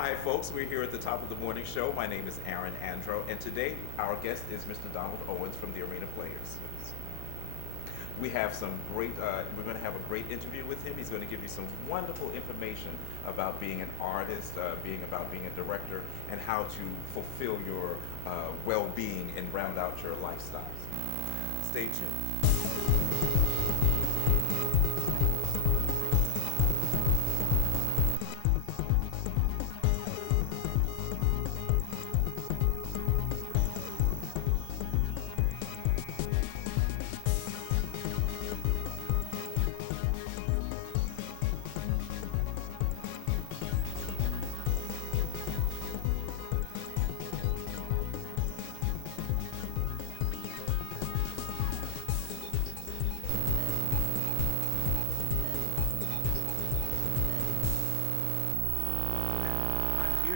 Hi, folks. We're here at the top of the morning show. My name is Aaron Andro, and today our guest is Mr. Donald Owens from the Arena Players. We have some great, we're going to have a great interview with him. He's going to give you some wonderful information about being an artist, about being a director, and how to fulfill your well-being and round out your lifestyles. Stay tuned.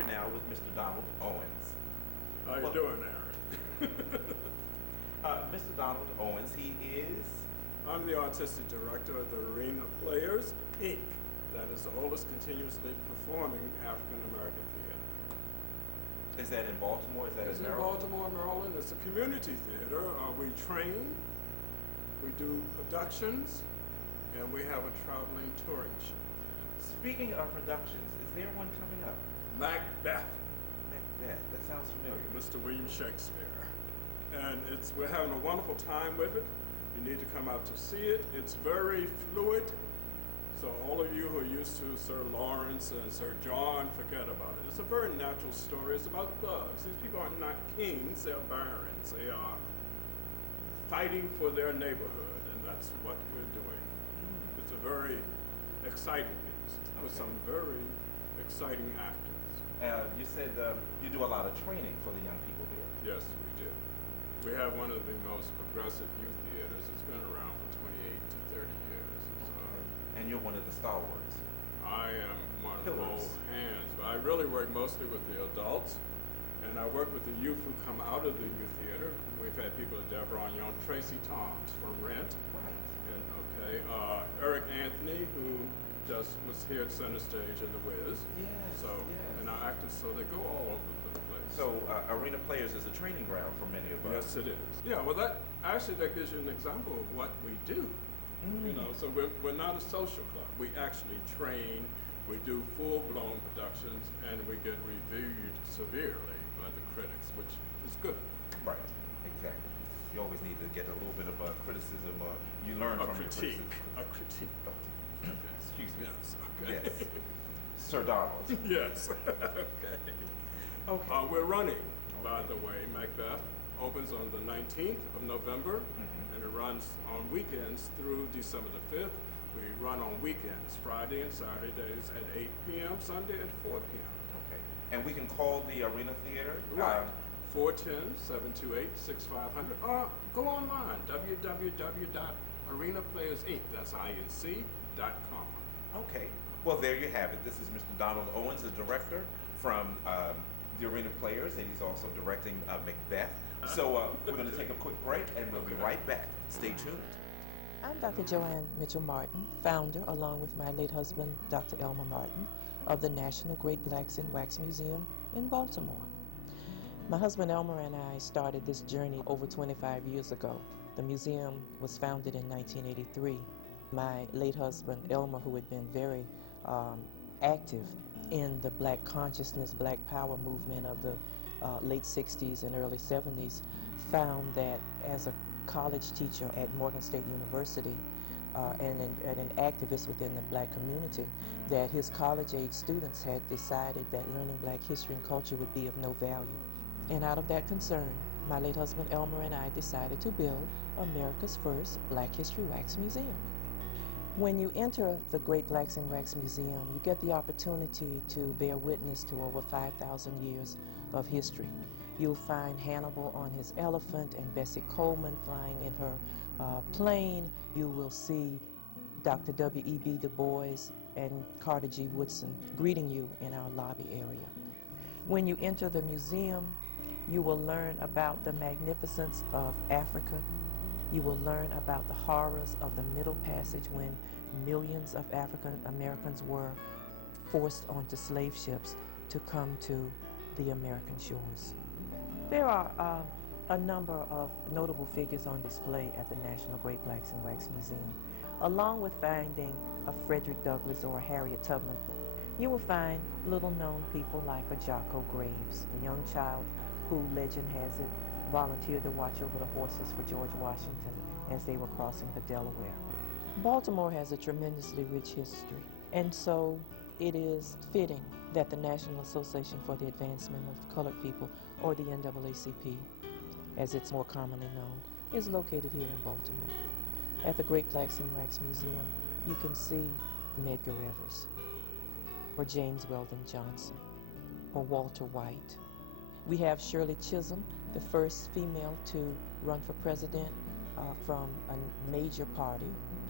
Now with Mr. Donald Owens. How you doing, Aaron? Mr. Donald Owens, he is? I'm the artistic director of the Arena Players, Inc. That is the oldest continuously performing African-American theater. Is that in Baltimore? Is that it's in Maryland? Baltimore, Maryland. It's a community theater. We train, we do productions, and we have a traveling touring show. Speaking of productions, is there one coming up? Macbeth. Macbeth, that sounds familiar. Mr. William Shakespeare. And we're having a wonderful time with it. You need to come out to see it. It's very fluid. So all of you who are used to Sir Lawrence and Sir John, forget about it. It's a very natural story. It's about thugs. These people are not kings, they're barons. They are fighting for their neighborhood, and that's what we're doing. It's a very exciting piece with some very exciting actors. You said you do a lot of training for the young people there. Yes, we do. We have one of the most progressive youth theaters. It's been around for 28 to 30 years. And you're one of the stalwarts. I am one of the old hands, but I really work mostly with the adults, and I work with the youth who come out of the youth theater. We've had people at Deborah Young, Tracy Toms from Rent, right. And Eric Anthony, who just was here at Center Stage in The Wiz. Yes. So, yes. And our actors, so they go all over the place. So, Arena Players is a training ground for many of us. Yes, it is. Yeah, well, that gives you an example of what we do. You know, so we're not a social club. We actually train. We do full-blown productions, and we get reviewed severely by the critics, which is good. Right. Exactly. You always need to get a little bit of criticism. You learn from criticism. A critique. Okay. Excuse me. Yes. Okay. Yes. Sir Donald. Yes. Okay. Okay. We're running, by the way. Macbeth opens on the 19th of November, and it runs on weekends through December the 5th. We run on weekends, Friday and Saturdays at 8 p.m., Sunday at 4 p.m. Okay. And we can call the Arena Theater? Right. 410-728-6500, or go online, www.arenaplayersinc, that's INC.com. Okay. Well, there you have it. This is Mr. Donald Owens, the director from the Arena Players, and he's also directing Macbeth. So we're going to take a quick break, and we'll be right back. Stay tuned. I'm Dr. Joanne Mitchell-Martin, founder, along with my late husband, Dr. Elmer Martin, of the National Great Blacks in Wax Museum in Baltimore. My husband Elmer and I started this journey over 25 years ago. The museum was founded in 1983. My late husband Elmer, who had been very active in the Black consciousness, Black power movement of the late 60s and early 70s, found that as a college teacher at Morgan State University and an activist within the Black community, that his college-age students had decided that learning Black history and culture would be of no value. And out of that concern, my late husband Elmer and I decided to build America's first Black History Wax Museum. When you enter the Great Blacks in Wax Museum, you get the opportunity to bear witness to over 5,000 years of history. You'll find Hannibal on his elephant and Bessie Coleman flying in her plane. You will see Dr. W.E.B. Du Bois and Carter G. Woodson greeting you in our lobby area. When you enter the museum, you will learn about the magnificence of Africa. You will learn about the horrors of the Middle Passage when millions of African Americans were forced onto slave ships to come to the American shores. There are a number of notable figures on display at the National Great Blacks in Wax Museum. Along with finding a Frederick Douglass or a Harriet Tubman, you will find little-known people like a Jocko Graves, a young child who, legend has it, volunteered to watch over the horses for George Washington as they were crossing the Delaware. Baltimore has a tremendously rich history, and so it is fitting that the National Association for the Advancement of Colored People, or the NAACP, as it's more commonly known, is located here in Baltimore. At the Great Blacks in Wax Museum, you can see Medgar Evers, or James Weldon Johnson, or Walter White. We have Shirley Chisholm, the first female to run for president from a major party.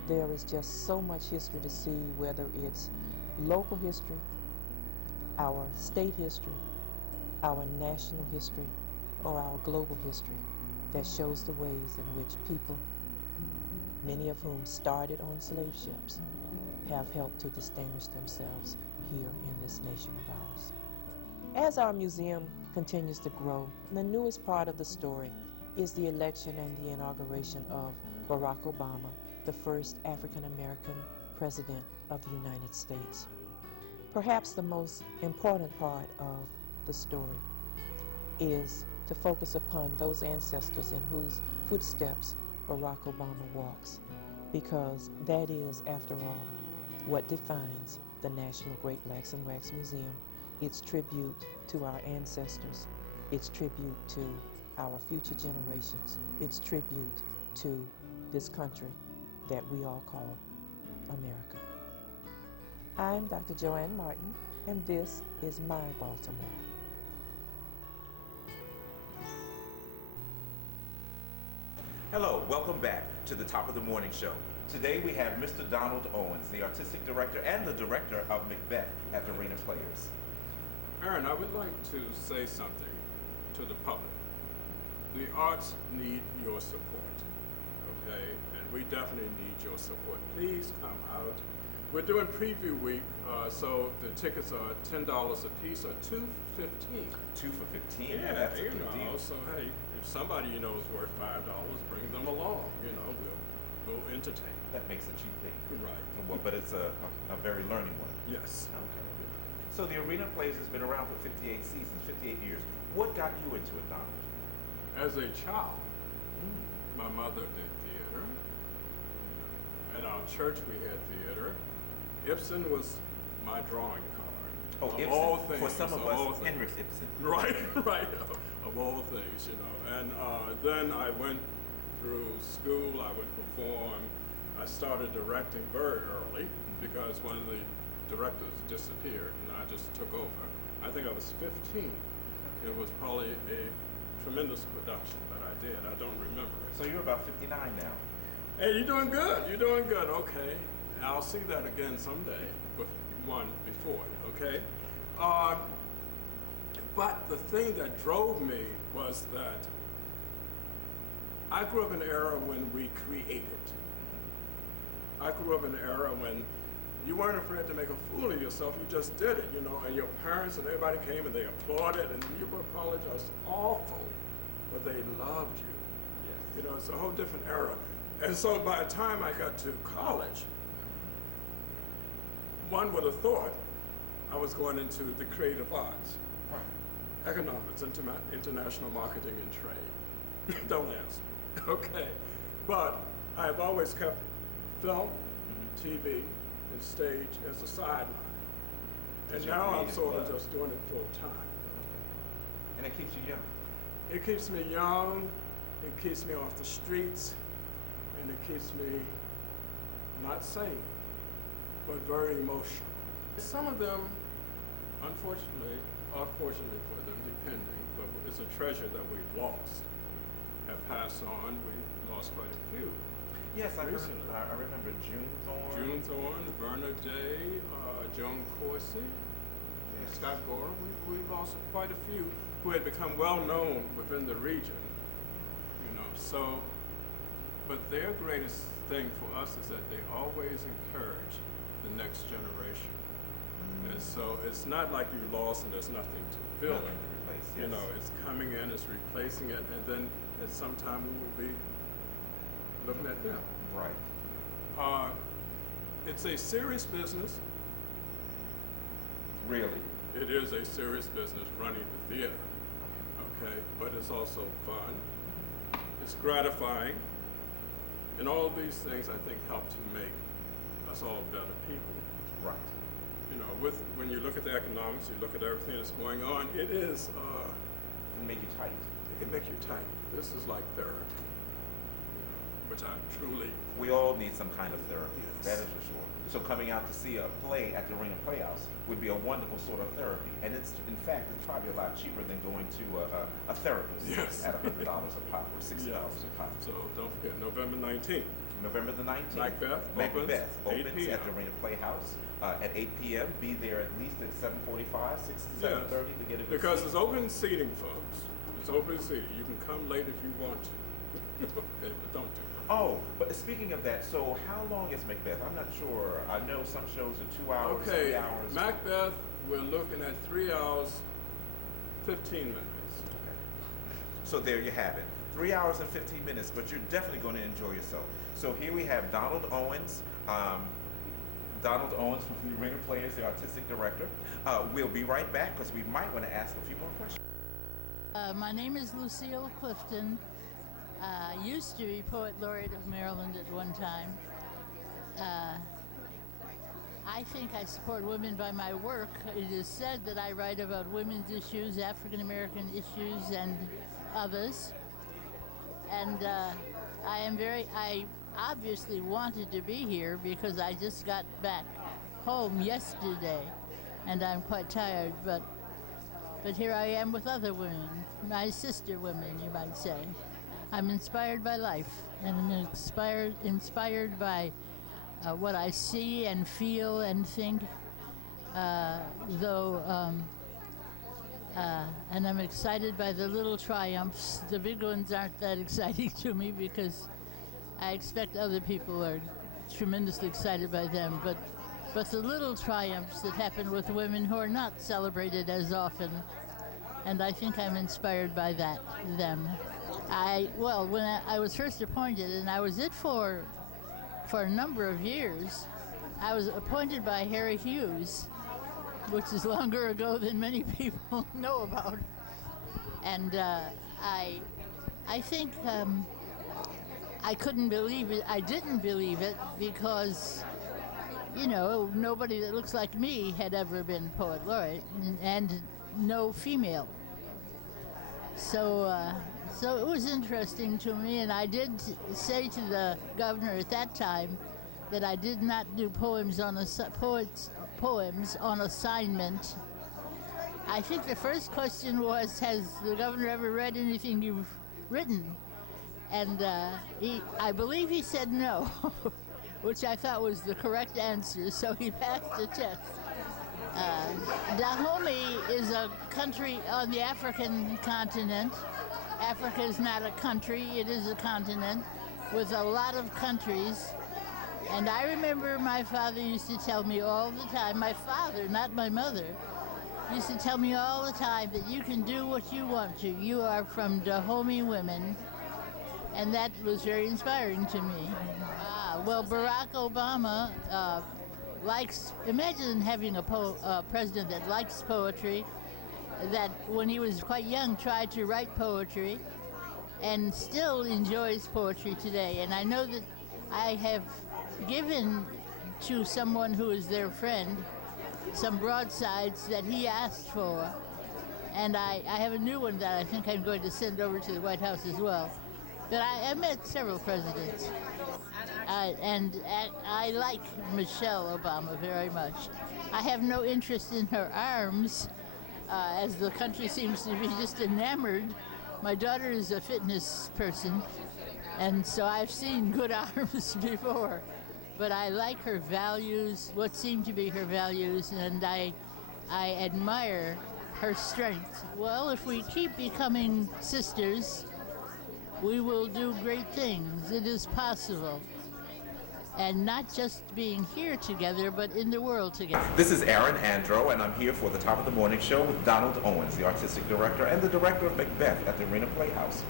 There is just so much history to see, whether it's local history, our state history, our national history, or our global history, that shows the ways in which people, many of whom started on slave ships, have helped to distinguish themselves here in this nation of ours. As our museum continues to grow, the newest part of the story is the election and the inauguration of Barack Obama, the first African American president of the United States. Perhaps the most important part of the story is to focus upon those ancestors in whose footsteps Barack Obama walks, because that is, after all, what defines the National Great Blacks in Wax Museum. It's tribute to our ancestors. It's tribute to our future generations. It's tribute to this country that we all call America. I'm Dr. Joanne Martin, and this is My Baltimore. Hello, welcome back to the Top of the Morning Show. Today we have Mr. Donald Owens, the artistic director and the director of Macbeth at the Arena Players. Aaron, I would like to say something to the public. The arts need your support, okay? And we definitely need your support. Please come out. We're doing preview week, so the tickets are $10 a piece, or $2 for $15. 2 for 15. Yeah, That's a you good know. deal. So hey, if somebody you know is worth $5, bring them along. You know, we'll entertain. That makes a cheap thing. Right. Well, but it's a very learning one. Yes. Okay. So the Arena Players has been around for 58 seasons, 58 years. What got you into it, Donald? As a child, my mother did theater. At our church, we had theater. Ibsen was my drawing card. Oh, of Ibsen. all things, For some of all us, things. Henrik Ibsen. Right, right. Of all things, you know. And then I went through school. I would perform. I started directing very early because one of the directors disappeared, and I just took over. I think I was 15. It was probably a tremendous production that I did. I don't remember it. So you're about 59 now. Hey, you're doing good. You're doing good. Okay. I'll see that again someday, with one before it, okay? But the thing that drove me was that I grew up in an era when we created. I grew up in an era when you weren't afraid to make a fool of yourself. You just did it, you know, and your parents and everybody came and they applauded, and you were probably just awful, but they loved you. Yes. You know, it's a whole different era. And so by the time I got to college, one would have thought I was going into the creative arts, Right. economics, international marketing and trade. Don't ask me, okay? But I've always kept film, TV, and stage as a sideline. And Your now I'm creative sort of love. just doing it full time. And it keeps you young. It keeps me young, it keeps me off the streets, and it keeps me not sane, but very emotional. Some of them, unfortunately, or fortunately for them, depending, but it's a treasure that we've lost, have passed on. We lost quite a few. Yes, I Recently. remember June Thorne. June Thorne, Verna Day, Joan Corsi, Yes. Scott Gorham. We lost quite a few who had become well known within the region. You know, so, but their greatest thing for us is that they always encourage the next generation. And So it's not like you lost and there's nothing to fill Nothing it. to replace, You yes. know, it's coming in, it's replacing it, and then at some time we will be looking at them. Right. It's a serious business. Really? It is a serious business running the theater, okay? But it's also fun. It's gratifying. And all of these things, I think, help to make us all better people. Right. You know, when you look at the economics, you look at everything that's going on, it is, Can make you tight. it can make you tight. This is like therapy, which I truly, We all need some kind of therapy. Yes. That is for sure. So coming out to see a play at the Arena Playhouse would be a wonderful sort of therapy. And it's, in fact, it's probably a lot cheaper than going to a therapist Yes. at $100 a pop or $60 yes. a pop. So don't forget, November 19th. November the 19th. Macbeth Opens 8 at p.m. the Arena Playhouse at 8 p.m. Be there at least at 7:45, 6 to 7:30 to get a good Because seat. it's open seating, folks. It's open seating. You can come late if you want to. Okay, but don't do it. Oh, but speaking of that, so how long is Macbeth? I'm not sure. I know some shows are 2 hours, 3 Okay, hours. Macbeth, we're looking at 3 hours, 15 minutes. Okay. So there you have it. 3 hours and 15 minutes, but you're definitely going to enjoy yourself. So here we have Donald Owens. Donald Owens from the Arena Players, the artistic director. We'll be right back because we might want to ask a few more questions. My name is Lucille Clifton. Used to be Poet Laureate of Maryland at one time. I think I support women by my work. It is said that I write about women's issues, African American issues, and others. And I obviously wanted to be here because I just got back home yesterday, and I'm quite tired, but here I am with other women, my sister women, you might say. I'm inspired by life, and I'm inspired by what I see and feel and think, and I'm excited by the little triumphs. The big ones aren't that exciting to me because I expect other people are tremendously excited by them, but the little triumphs that happen with women who are not celebrated as often, and I think I'm inspired by them. When I was first appointed, and I was it for a number of years, I was appointed by Harry Hughes, which is longer ago than many people know about. And I think I couldn't believe it. I didn't believe it because, nobody that looks like me had ever been Poet Laureate, and no female. So it was interesting to me, and I did say to the governor at that time that I did not do poems on assignment. I think the first question was, has the governor ever read anything you've written? And I believe he said no, which I thought was the correct answer, so he passed the test. Dahomey is a country on the African continent. Africa is not a country, it is a continent with a lot of countries. And I remember my father used to tell me all the time, my father, not my mother, used to tell me all the time that you can do what you want to. You are from Dahomey women. And that was very inspiring to me. Barack Obama imagine having a president that likes poetry, that when he was quite young tried to write poetry, and still enjoys poetry today. And I know that I have given to someone who is their friend some broadsides that he asked for. And I have a new one that I think I'm going to send over to the White House as well. But I met several presidents. And I like Michelle Obama very much. I have no interest in her arms, as the country seems to be just enamored. My daughter is a fitness person, and so I've seen good arms before. But I like her values, what seem to be her values, and I admire her strength. Well, if we keep becoming sisters, we will do great things. It is possible. and not just being here together, but in the world together. This is Aaron Andro, and I'm here for the Top of the Morning Show with Donald Owens, the artistic director and the director of Macbeth at the Arena Playhouse.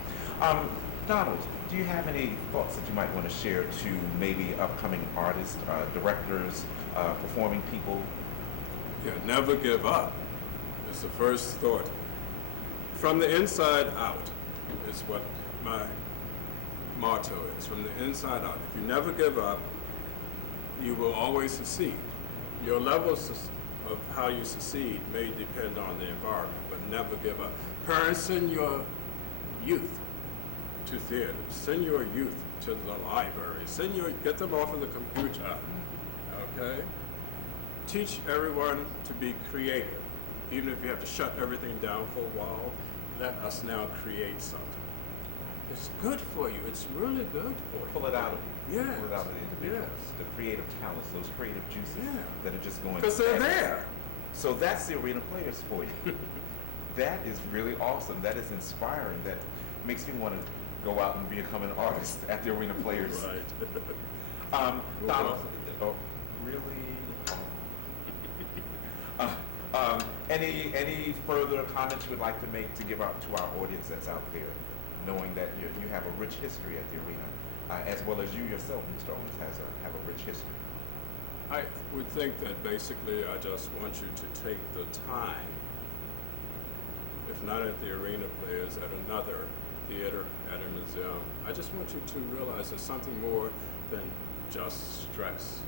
Donald, do you have any thoughts that you might want to share to maybe upcoming artists, directors, performing people? Yeah, never give up is the first thought. From the inside out is what my motto is. From the inside out. If you never give up, you will always succeed. Your levels of how you succeed may depend on the environment, but never give up. Parents, send your youth to theaters. Send your youth to the library. Get them off of the computer, okay? Teach everyone to be creative. Even if you have to shut everything down for a while, let us now create something. It's good for you. It's really good for you. Pull it out of you. Yes. Pull it out of the individuals, the creative talents, those creative juices that are just going. Because they're there. So that's the Arena Players for you. That is really awesome. That is inspiring. That makes me want to go out and become an artist at the Arena Players. Right. Donald, oh, really? Any further comments you would like to make to give out to our audience that's out there, knowing that you have a rich history at the Arena, as well as you yourself, Mr. Owens, have a rich history? I would think that basically I just want you to take the time, if not at the Arena Players, at another theater, at a museum. I just want you to realize there's something more than just stress.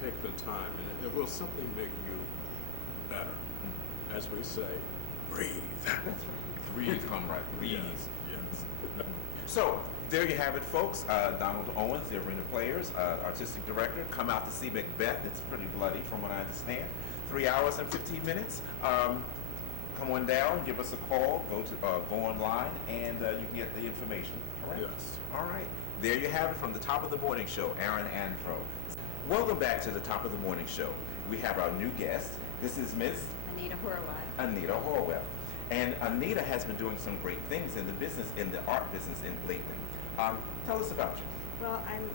Take the time, and it will simply make you better. As we say, breathe. That's right. Breathe, comrade. Breathe. Yes. So there you have it, folks. Donald Owens, the Arena Players, artistic director. Come out to see Macbeth. It's pretty bloody, from what I understand. 3 hours and 15 minutes. Come on down, give us a call, go online, and you can get the information. Correct? Yes. All right. There you have it from the Top of the Morning Show, Aaron Andro. Welcome back to the Top of the Morning Show. We have our new guest. This is Miss Anita Horwath. Anita Horwell. And Anita has been doing some great things in the business, in the art business lately. Tell us about you. Well, I'm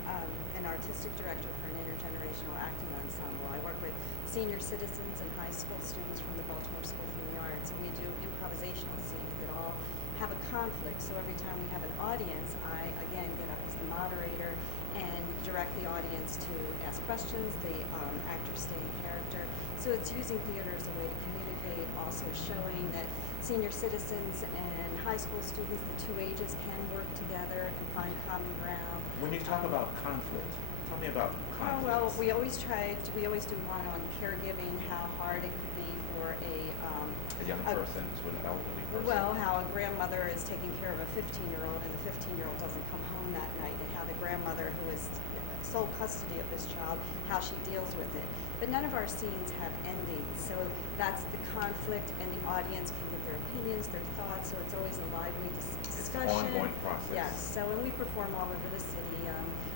an artistic director for an intergenerational acting ensemble. I work with senior citizens and high school students from the Baltimore School for the Arts, and we do improvisational scenes that all have a conflict. So every time we have an audience, I, again, get up as the moderator and direct the audience to ask questions. The actors stay in character. So it's using theater as a way to communicate, also showing that senior citizens and high school students, the two ages, can work together and find common ground. When you talk about conflict, tell me about conflict. Oh, well, we always do one on caregiving, how hard it could be for a young person to an elderly person. Well, how a grandmother is taking care of a 15-year-old and the 15-year-old doesn't come home that night, and how the grandmother who is sole custody of this child, how she deals with it. But none of our scenes have endings, so that's the conflict, and the audience can get their opinions, their thoughts, so it's always a lively discussion. It's an ongoing process. Yes, so and we perform all over the city,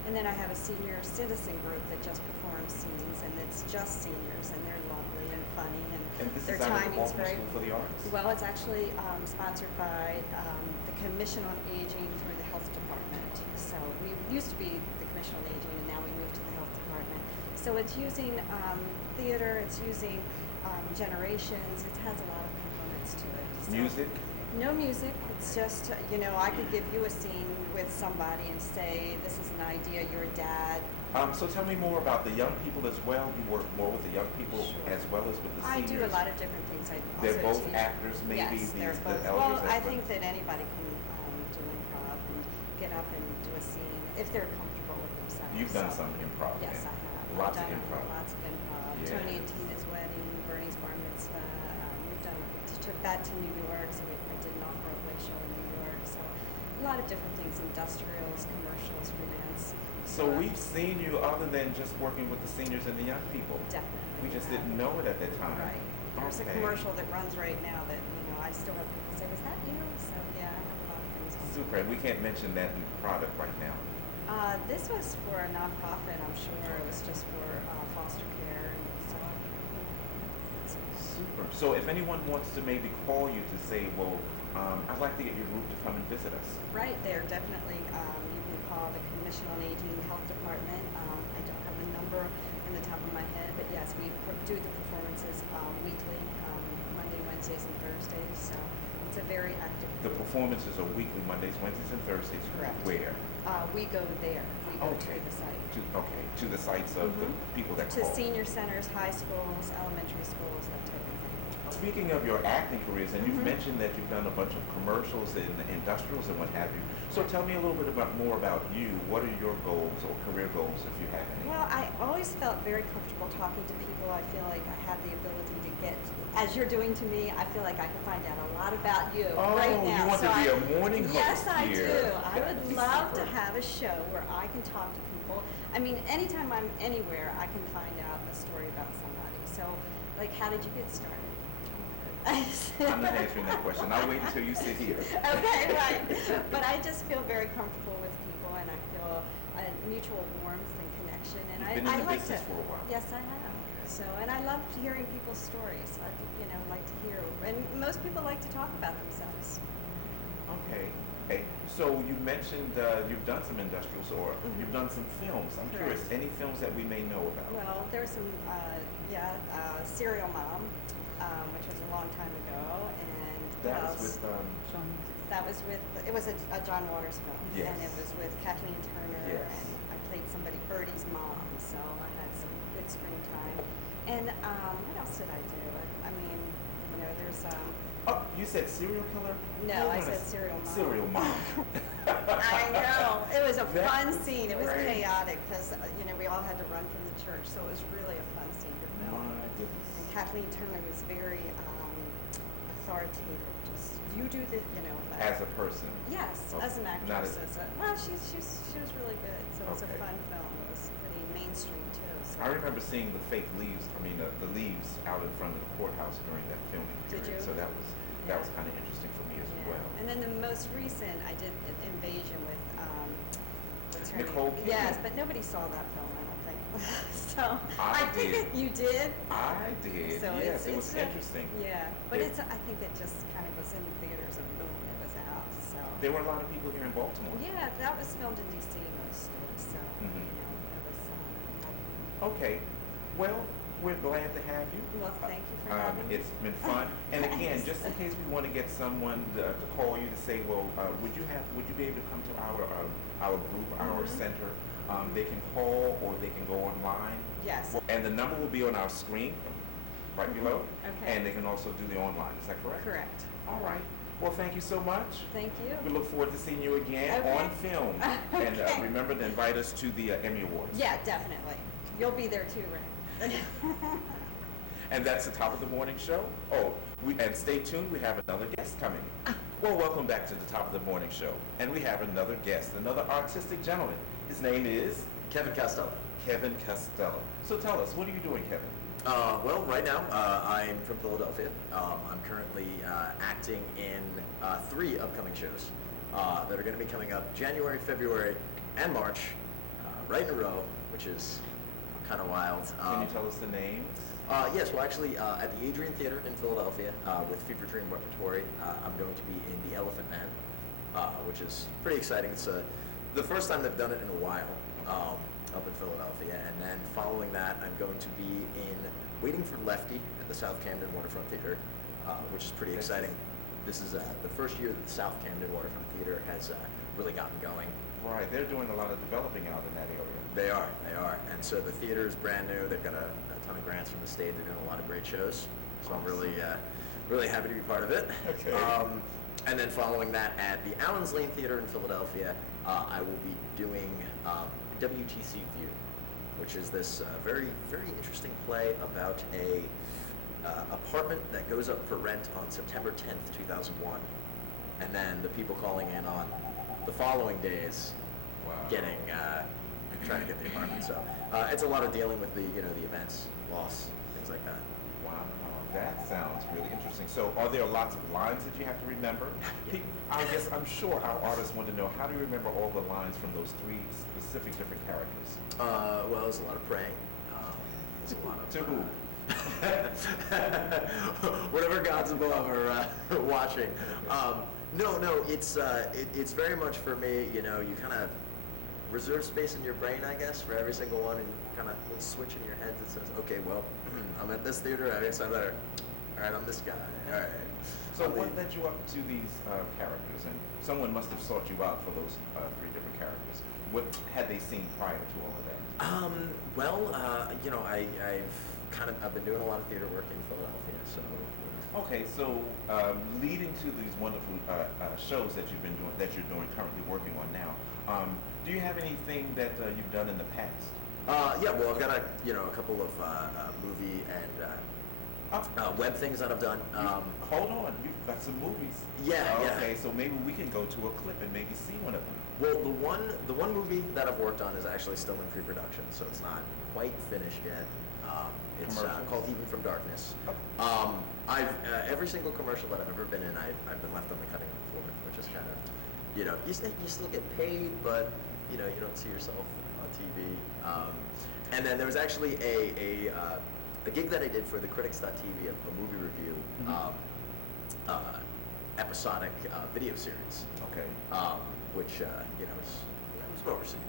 and then I have a senior citizen group that just performs scenes, and it's just seniors, and they're lovely and funny, and this their is out of the timing's Baltimore very... School for the Arts? Well, it's actually sponsored by the Commission on Aging through the Health Department. So we used to be the Commission on Aging, and now we moved to the Health Department. So it's using theater, it's using generations, it has a lot of components to it. So Music? no music, it's just, I could give you a scene with somebody and say, this is an idea, you're a dad. So tell me more about the young people as well. You work more with the young people as well as with the I seniors. do a lot of different things. I They're also both teach. actors, maybe Yes, the they're both. elders Well, as I well? think that anybody can do improv and get up and do a scene if they're comfortable with themselves. You've done So, some improv. Yes, then. I have. Lots I've of done improv. Lots of improv. Yeah. Tony and Tina's wedding, Bernie's bar mitzvah. We've done. Took that to New York, so I did an off-Broadway show in New York. So a lot of different things: industrials, commercials, freelance. So we've seen you other than just working with the seniors and the young people. Definitely. We just didn't know it at that time. Right. There's a Okay. commercial that runs right now that I still have people say, "Was that you?" So yeah, I have a lot of things on. Super. And we can't mention that product right now. This was for a nonprofit. I'm sure it was just for foster care, and so Super. So if anyone wants to maybe call you to say, well, I'd like to get your group to come and visit us. right there, definitely. You can call the Commission on Aging Health Department. number in the top of my head, but yes, we do the performances weekly, Monday, Wednesdays, and Thursdays. So it's a very active. The performances are weekly, Mondays, Wednesdays, and Thursdays. Correct. Where? We go there. We go Okay. to the site. To the sites of the people that To call. senior centers, high schools, elementary schools, that type of thing. Speaking of your acting careers, and you've mentioned that you've done a bunch of commercials and industrials and what have you. So tell me a little bit more about you. What are your goals or career goals, if you have any? Well, I always felt very comfortable talking to people. I feel like I have the ability to get, as you're doing to me, I feel like I can find out a lot about you right now. You want to be a morning host Yes, I here. do. I would love to have a show where I can talk to people. I mean, anytime I'm anywhere, I can find out a story about somebody. So, like, how did you get started? I'm not answering that question. I'll wait until you sit here. Okay, right. But I just feel very comfortable with people, and I feel a mutual warmth and connection. And You've been in the like business to. for a while. Yes, I have. So, and I love hearing people's stories. I, like to hear, and most people like to talk about themselves. Okay. Hey, so you mentioned you've done some industrials or you've done some films. I'm curious, Correct. any films that we may know about? Well, there's some, Serial Mom, which was a long time ago, and That what was else? with That was with, it was a John Waters film. Yes. And it was with Kathleen Turner, Yes. and I played somebody, Birdie's mom, so I had some good screen time. And what else did I do? I mean, there's, Oh, you said serial killer? No, I Hold on a said serial mom. Serial mom. I know. It was a That fun was scene. It was great. chaotic because, we all had to run from the church, so it was really a fun scene to film. My goodness. And Kathleen Turner was very authoritative. Just, you do the, As a person. Yes, Oh, as an not actress. Well, she was really good. So it was a Okay. fun film. It was pretty mainstream too. So. I remember seeing the fake leaves, the leaves out in front of the courthouse during that filming Did period. you? So that was kind of interesting for me as Yeah. well. And then the most recent, I did Invasion with what's her Nicole name? Kidman. Yes, but nobody saw that film, I don't think. So I think did. you did. I did. So Yes, it was it's interesting. Yeah, but It- I think it just kind of was in the theaters and boom, it was out. So There were a lot of people here in Baltimore. yeah, that was filmed in DC mostly. So Mhm. it was. Okay. Well, we're glad to have you. Well, thank you for having me. It's been fun. And again, just in case we want to get someone to call you to say, well, would you be able to come to our group, our center? They can call or they can go online. Yes. And the number will be on our screen right below. Okay. And they can also do the online. Is that correct? Correct. All right. Well, thank you so much. Thank you. We look forward to seeing you again Okay. on film. And Okay. remember to invite us to the Emmy Awards. Yeah, definitely. You'll be there too, Ray. And that's the top of the morning show. And stay tuned, we have another guest coming. Well, welcome back to the top of the morning show. And we have another guest, another artistic gentleman. His name is Kevin Costello. Kevin Costello. So tell us, what are you doing, Kevin? Well, right now, I'm from Philadelphia. I'm currently acting in 3 upcoming shows that are going to be coming up January, February, and March, right in a row, which is kind of wild. Can you tell us the names? Yes, well, actually, at the Adrian Theater in Philadelphia with Fever Dream Repertory, I'm going to be in The Elephant Man, which is pretty exciting. It's the first time they've done it in a while up in Philadelphia. And then following that, I'm going to be in Waiting for Lefty at the South Camden Waterfront Theater, which is pretty exciting. This is the first year that the South Camden Waterfront Theater has really gotten going. Right, they're doing a lot of developing out in that area. They are. And so the theater is brand new. They've got a ton of grants from the state. They're doing a lot of great shows. So I'm really happy to be part of it. Okay. And then following that at the Allens Lane Theater in Philadelphia, I will be doing WTC View, which is this very, very interesting play about a apartment that goes up for rent on September 10th, 2001. And then the people calling in on the following days Wow. trying to get the apartment. So it's a lot of dealing with the events, loss, things like that. Wow, that sounds really interesting. So are there lots of lines that you have to remember? I'm sure our artists want to know, how do you remember all the lines from those 3 specific different characters? Well, there's a lot of praying. There's a lot of... To who? Whatever gods above are watching. No, it's very much for me, you kind of reserve space in your brain, I guess, for every single one, and kind of little switch in your head that says, okay, well, I'm at this theater, I guess I better, all right, I'm this guy, all right. So what led you up to these characters? And someone must have sought you out for those 3 different characters. What had they seen prior to all of that? Well, you know, I've been doing a lot of theater work in Philadelphia, so. Okay, so leading to these wonderful shows that you're doing currently working on now, do you have anything that you've done in the past? Yeah, well, I've got a couple of movie and web things that I've done. Hold on, you've got some movies. Yeah, yeah. Okay, so maybe we can go to a clip and maybe see one of them. Well, the one movie that I've worked on is actually still in pre-production, so it's not quite finished yet. It's called Even from Darkness. Oh. I've every single commercial that I've ever been in, I've been left on the cutting room floor, which is kind of, you still get paid, but you don't see yourself on TV. And then there was actually a gig that I did for the Critics.tv, a movie review, episodic video series. Okay. Which was well received.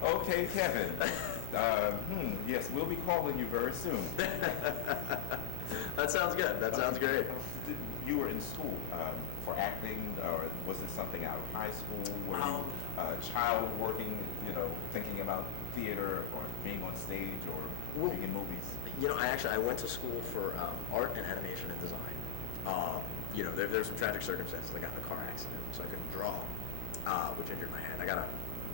Okay, Kevin. Yes, we'll be calling you very soon. That sounds good. That sounds great. You were in school for acting, or was it something out of high school? Were you a child working, thinking about theater or being on stage or being in movies? I went to school for art and animation and design. There were some tragic circumstances. I got in a car accident, so I couldn't draw, which injured my hand. I got a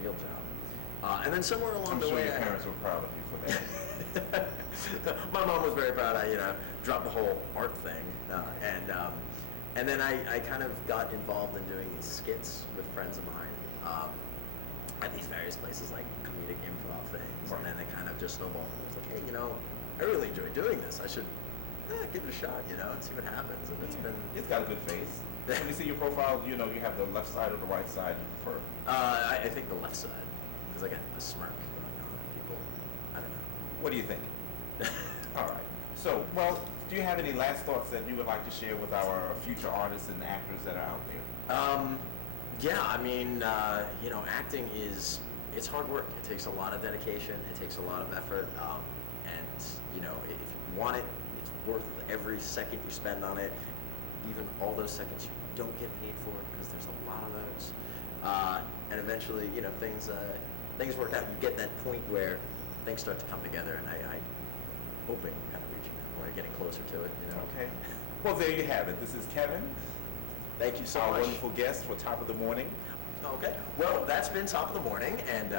real job. And then somewhere along the way, your parents were proud of you for that. My mom was very proud. I dropped the whole art thing, and then I kind of got involved in doing these skits with friends of mine at these various places like comedic improv things, Right. and then they kind of just snowballed. I was like, hey, I really enjoy doing this. I should give it a shot, and see what happens. And It's got a good face. When you see your profile, you have the left side or the right side you prefer. I think the left side, because I got a smirk going on, and people, I don't know. What do you think? All right. So, do you have any last thoughts that you would like to share with our future artists and actors that are out there? Yeah, acting it's hard work. It takes a lot of dedication. It takes a lot of effort. And, if you want it, it's worth every second you spend on it. Even all those seconds you don't get paid for, because there's a lot of those. And eventually, things work out. You get that point where things start to come together, and I'm hoping we're kind of reaching that point, or getting closer to it. Okay. Well, there you have it. This is Kevin. Thank you so our much. wonderful guest for Top of the Morning. Okay. Well, that's been Top of the Morning, and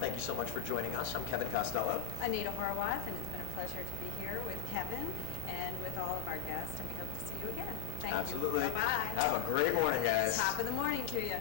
thank you so much for joining us. I'm Kevin Costello. Anita Horwath, and it's been a pleasure to be here with Kevin and with all of our guests, and we hope to see you again. Thank Absolutely. you. Bye-bye. Have a great morning, guys. Top of the morning to you.